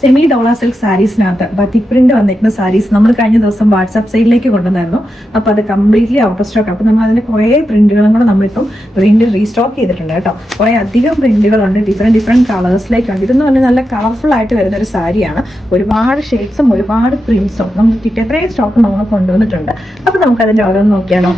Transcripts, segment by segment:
Semi ഡോള silk സാരീസിനകത്ത് batik print വന്നിരിക്കുന്ന സാരീസ് നമ്മൾ കഴിഞ്ഞ ദിവസം വാട്സാപ്പ് സൈഡിലേക്ക് കൊണ്ടുവന്നായിരുന്നു. അപ്പോൾ അത് കംപ്ലീറ്റ്ലി ഔട്ട് ഓഫ് സ്റ്റോക്ക്. അപ്പോൾ നമ്മൾ അതിന്റെ കുറേ പ്രിന്റുകളും കൂടെ നമ്മളിപ്പം വീണ്ടും റീസ്റ്റോക്ക് ചെയ്തിട്ടുണ്ട് കേട്ടോ. കുറേ അധികം പ്രിന്റുകളുണ്ട്, ഡിഫറെന്റ് കളേഴ്സിലേക്കുണ്ട്. ഇതെന്ന് പറഞ്ഞാൽ നല്ല കളർഫുൾ ആയിട്ട് വരുന്ന ഒരു സാരിയാണ്. ഒരുപാട് ഷെയ്ഡ്സും ഒരുപാട് പ്രിന്റ്സും നമുക്ക് കിട്ടിയ അത്രയും സ്റ്റോക്ക് നമ്മൾ കൊണ്ടുവന്നിട്ടുണ്ട്. അപ്പോൾ നമുക്ക് അതിന്റെ ഓരോന്ന് നോക്കിയാലോ.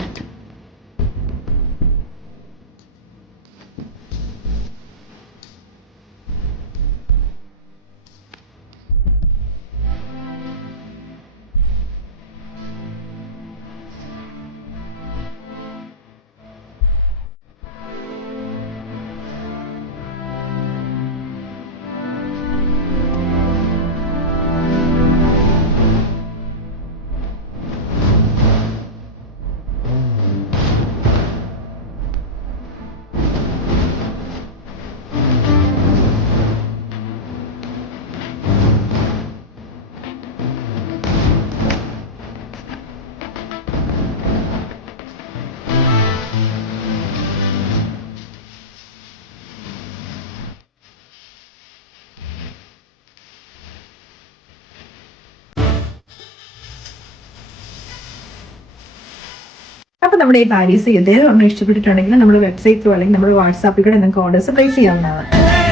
അപ്പോൾ നമ്മുടെ ഈ സാരീസ് ഇതേ ഒന്നും ഇഷ്ടപ്പെട്ടിട്ടുണ്ടെങ്കിൽ നമ്മുടെ വെബ്സൈറ്റ് ത്രൂ അല്ലെങ്കിൽ നമ്മുടെ വാട്സാപ്പിൽ കൂടെ നിങ്ങൾക്ക് ഓർഡേഴ്സ് പ്ലേസ് ചെയ്യാവുന്നതാണ്.